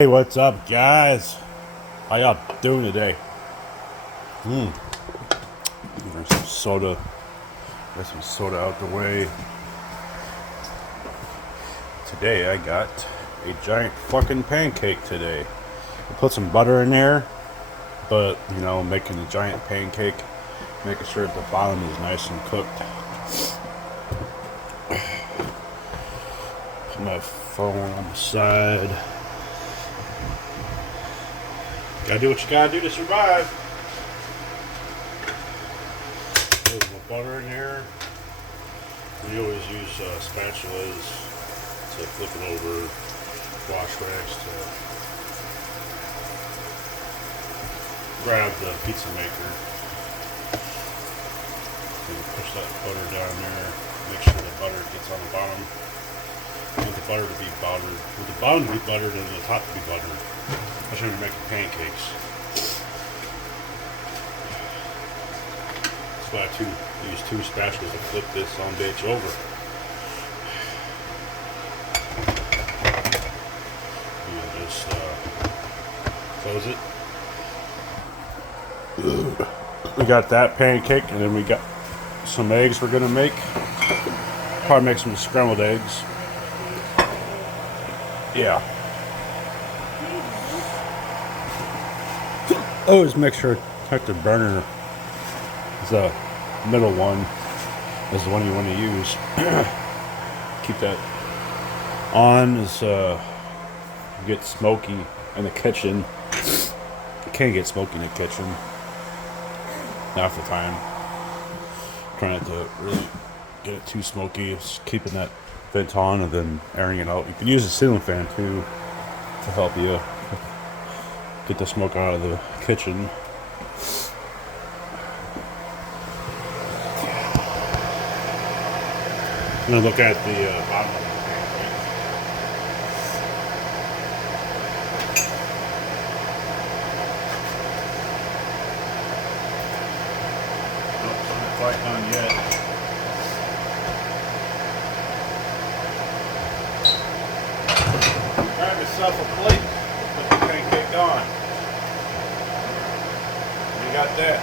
Hey, what's up, guys? How y'all doing today? There's some soda. Got some soda out the way. Today I got a giant fucking pancake today. I put some butter in there, but making a giant pancake, making sure that the bottom is nice and cooked. Put my phone on the side. Gotta do what you gotta do to survive. Put some butter in there. We always use spatulas to flip it over, wash rags to grab the pizza maker. And push that butter down there. Make sure the butter gets on the bottom. I want the butter to be buttered. I want the bottom to be buttered and the top to be buttered. Especially when you're making pancakes. That's why I use two spatulas to flip this on bitch over. You just close it. We got that pancake, and then we got some eggs we're gonna make. Probably make some scrambled eggs. Yeah. Always make sure check the burner. The middle one is the one you want to use. Keep that on as get smoky in the kitchen. You can't get smoky in the kitchen. Half the time. Trying not to really get it too smoky. Just keeping that vent on and then airing it out. You can use a ceiling fan too to help you get the smoke out of the kitchen. I'm going to look at the bottom of the pancake. Nope, it's not quite done yet. Grab yourself a plate. Put the pancake on. You got that.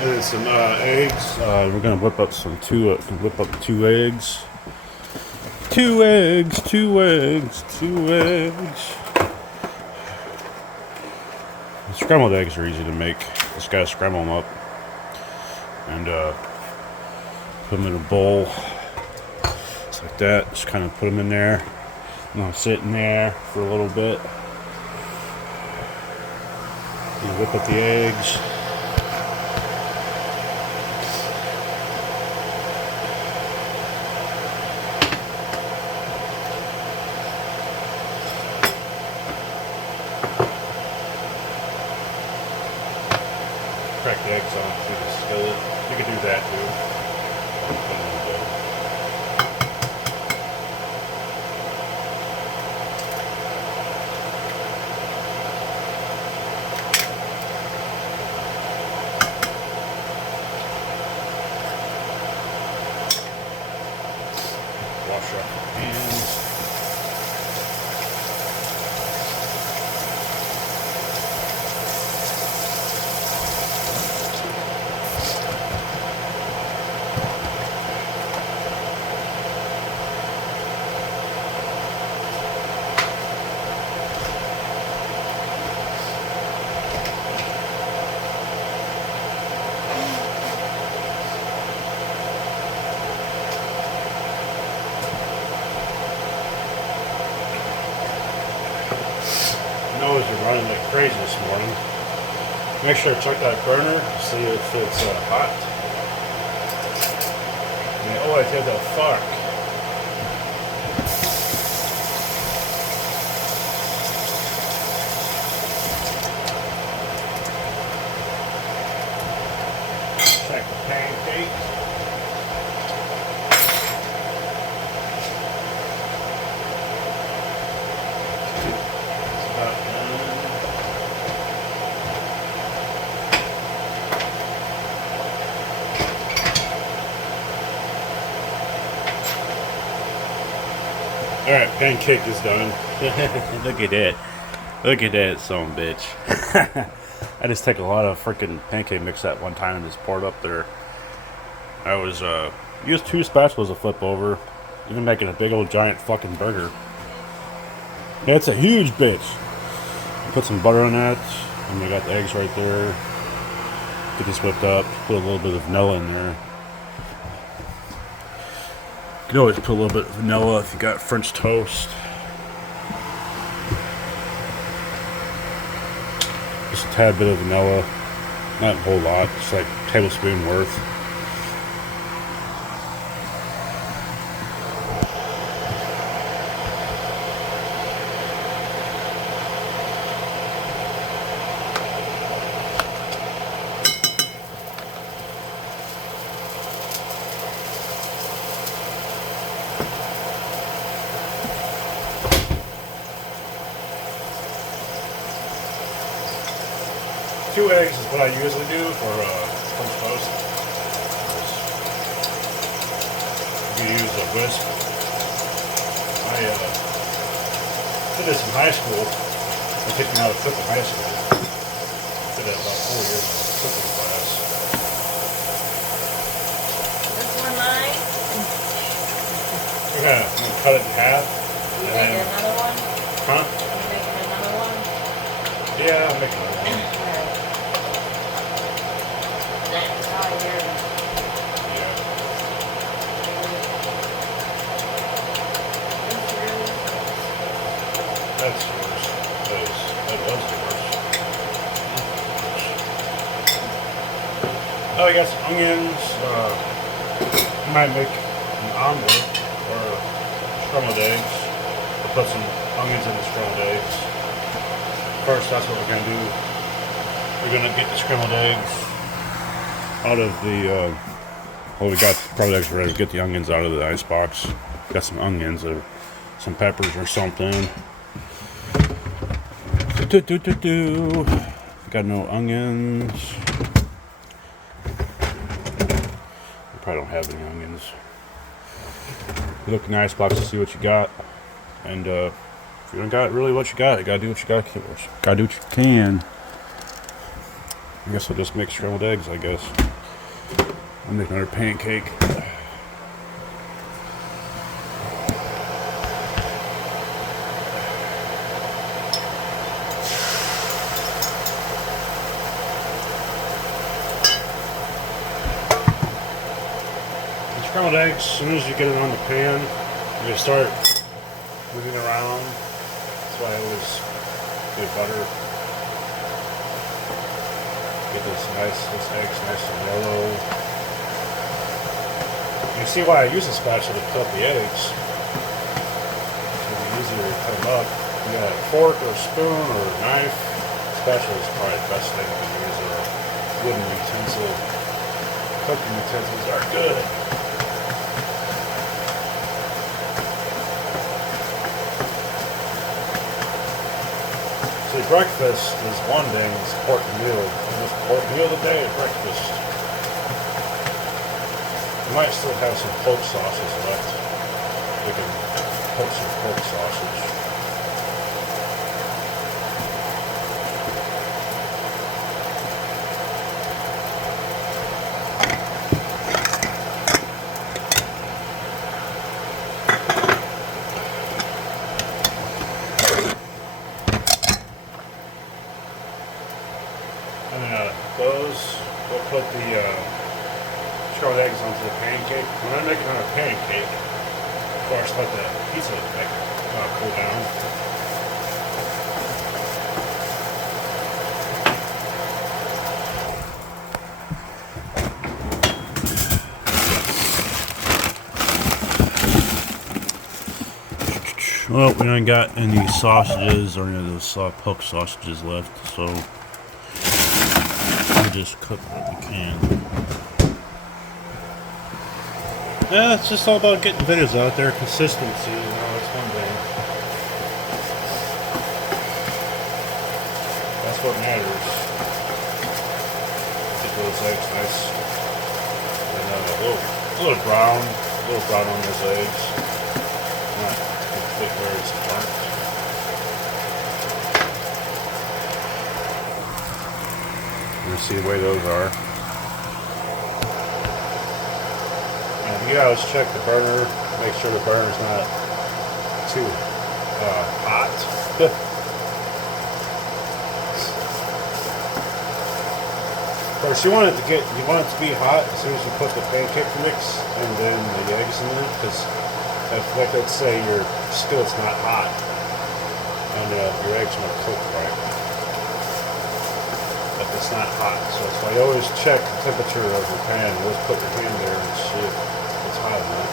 And then some eggs. We're gonna whip up two eggs. Two eggs. Scrambled eggs are easy to make. Just gotta scramble them up and put them in a bowl, just like that. Just kind of put them in there. And I'll sit in there for a little bit. And whip up the eggs. Crack the eggs on through the skillet. You can do that too. Put them in the bowl. Wash up your hands. Nose are running like crazy this morning. Make sure to check that burner, see if it's hot. And, oh, I did the fuck. pancake. It's about done. Alright, pancake is done. Look at that. Look at that son of a bitch. I just take a lot of freaking pancake mix at one time and just pour it up there. I was used 2 spatulas to flip over. Even making a big old giant fucking burger. Yeah, it's a huge bitch. Put some butter on that, and we got the eggs right there. Get this whipped up. Put a little bit of vanilla in there. You can always put a little bit of vanilla if you got French toast. Just a tad bit of vanilla. Not a whole lot. Just like a tablespoon worth. 2 eggs is what I usually do for French toast. You use a whisk. I did this in high school. They teach me how to cook in high school. Did that about 4 years in a cooking class. This one mine? We're gonna cut it in half. You making another one? Huh? You making another one? Yeah, I'm making another one. That's how I hear it. Yeah. That's worse. That was the worst. Oh, we got some onions. I might make an omelet or scrambled eggs. I'll put some onions in the scrambled eggs. First, that's what we're going to do. We're going to get the scrambled eggs out of the, well, we got scrambled eggs ready. Get the onions out of the ice box. Got some onions or some peppers or something. Got no onions. I probably don't have any onions. You look in the ice box to see what you got. And if you don't got really what you got, you gotta do what you got. Gotta do what you can. I guess I'll just make scrambled eggs, I guess. I'll make another pancake. Scrambled eggs, as soon as you get it on the pan, you just start moving around. That's why I always do butter. Get this eggs nice and yellow. You see why I use a spatula to cut the eggs. It's easier to cut them up. You got a fork or a spoon or a knife. Spatula is probably the best thing you can use, or a wooden utensil. Cooking utensils are good. See, breakfast is one thing, it's important meal. Just important meal of the day at breakfast. You might still have some pork sausage left. We can cook some pork sausage. We'll put the scrambled eggs onto the pancake. When I'm making on a pancake, of course, let the pizza cool down. Well, we don't got any sausages or any of those pork sausages left, so just cook what we can. Yeah, it's just all about getting videos out there, consistency, you know, that's one thing. That's what matters. Get those eggs nice and a little brown on those eggs. Not complete where it's burnt. You see the way those are. And you always check the burner, make sure the burner's not too hot. Of course, you want it to be hot as soon as you put the pancake mix and then the eggs in it, because like let's say your skillet's not hot and your eggs won't cook right. If it's not hot, so that's why you always check the temperature of your pan. You always put your hand there and see if it's hot enough.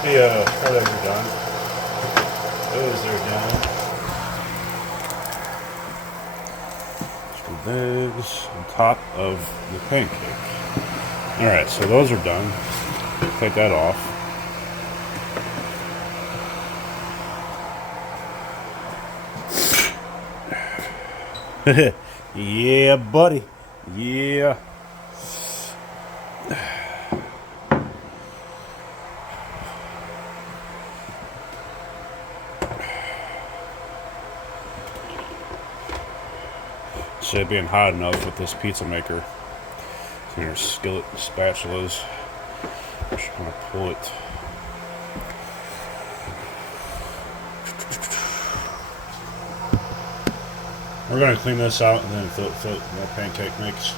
The hard eggs are done. Those are done. Eggs on top of the pancake. Alright, so those are done. Take that off. Yeah, buddy. Yeah. Should being hot enough with this pizza maker. So your skillet and spatulas. I just want to pull it. We're going to clean this out and then fill it more pancake mix.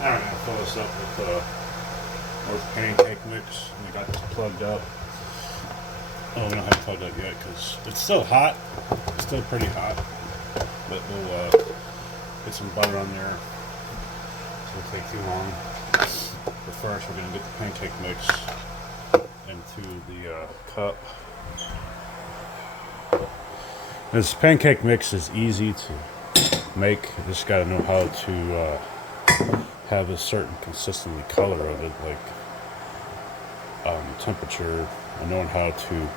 Now I'm going to fill this up with more pancake mix. And we got this plugged up. Oh, we don't have it plugged up yet because it's still hot. It's still pretty hot. But we'll get some butter on there. It won't take too long. But first, we're going to get the pancake mix into the cup. This pancake mix is easy to make. You just got to know how to have a certain consistently color of it, like temperature, and knowing how to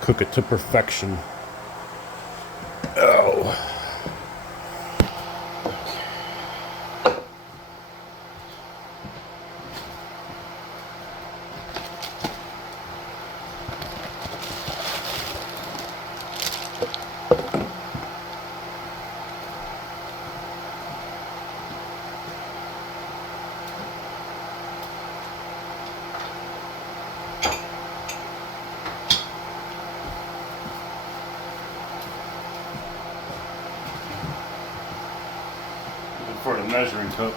cook it to perfection. Oh. For the measuring cup.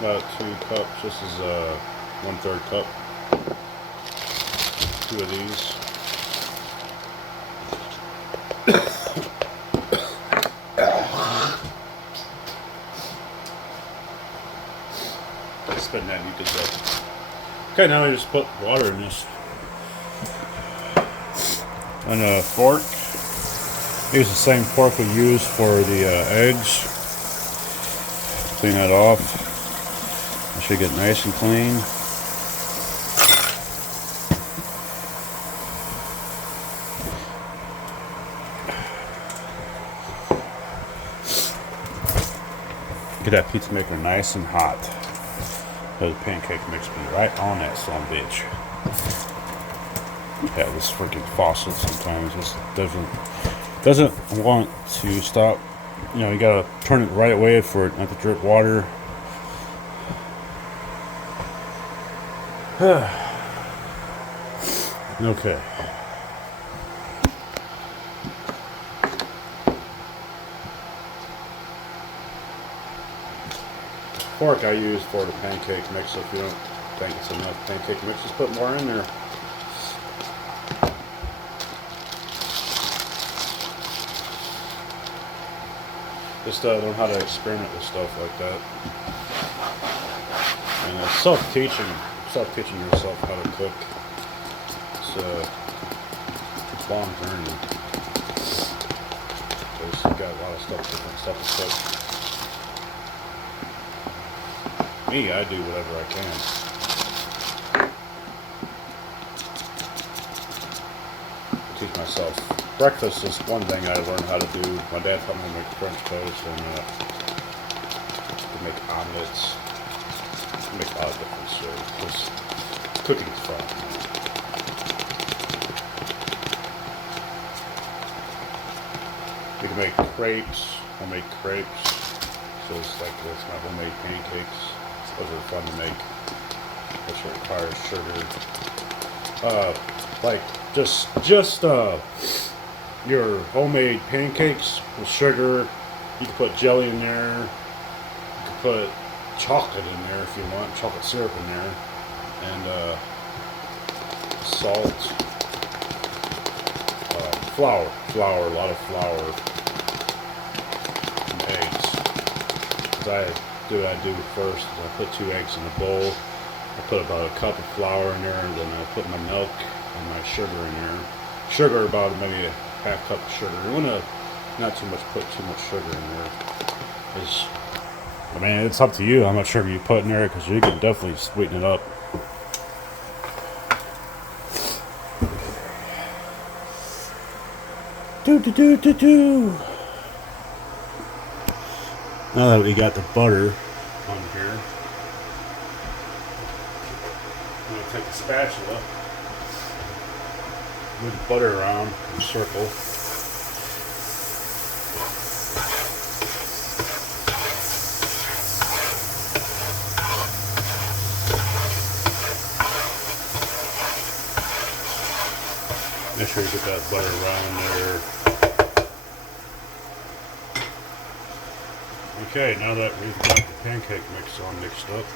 About 2 cups. This is 1/3 cup. 2 of these. Spitting that, you could say. Okay, now we just put water in this. And a fork. Use the same fork we used for the eggs. Clean that off. It should get nice and clean. Get that pizza maker nice and hot. The pancake mix be right on that son of a bitch. Yeah, this freaking faucet sometimes just doesn't want to stop. You know, you gotta turn it the right way for it not to drip water. Okay. Fork I use for the pancake mix. If you don't think it's enough pancake mix, just put more in there. Just learn how to experiment with stuff like that. And it's self-teaching yourself how to cook. It's a long journey. Because you got a lot of different stuff to cook. Me, I do whatever I can. I teach myself. Breakfast is one thing I learned how to do. My dad taught me to make French toast and to make omelets. To make a lot of different stuff. Just cooking's fun. You can make crepes. Homemade crepes. So it's like that's my homemade pancakes. Those are fun to make. Which requires sugar. Like just your homemade pancakes with sugar. You can put jelly in there. You can put chocolate in there if you want, chocolate syrup in there, and salt, flour, a lot of flour, and eggs. I do first is I put 2 eggs in a bowl. I put about a cup of flour in there, and then I put my milk and my sugar in there. Sugar, about maybe a half cup of sugar. You want to not too much, put too much sugar in there. I mean, it's up to you how much sugar you put in there, because you can definitely sweeten it up. Now that we got the butter on here, I'm going to take a spatula, move the butter around in a circle. Make sure you get that butter around there. Okay, now that we've got the pancake mix all mixed up,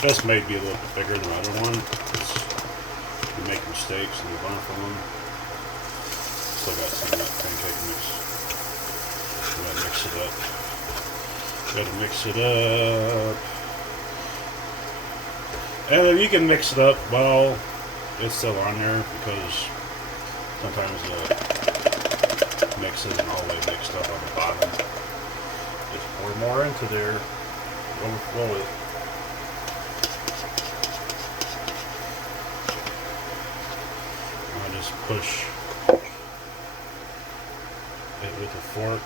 this may be a little bit bigger than the other one. You make mistakes and you learn from them. Still got some of that pancake mix. We gotta mix it up. Gotta mix it up. And if you can mix it up well, it's still on there, because sometimes the mix isn't all the way mixed up on the bottom. Just pour more into there, overflow it. I'll just push it with a fork.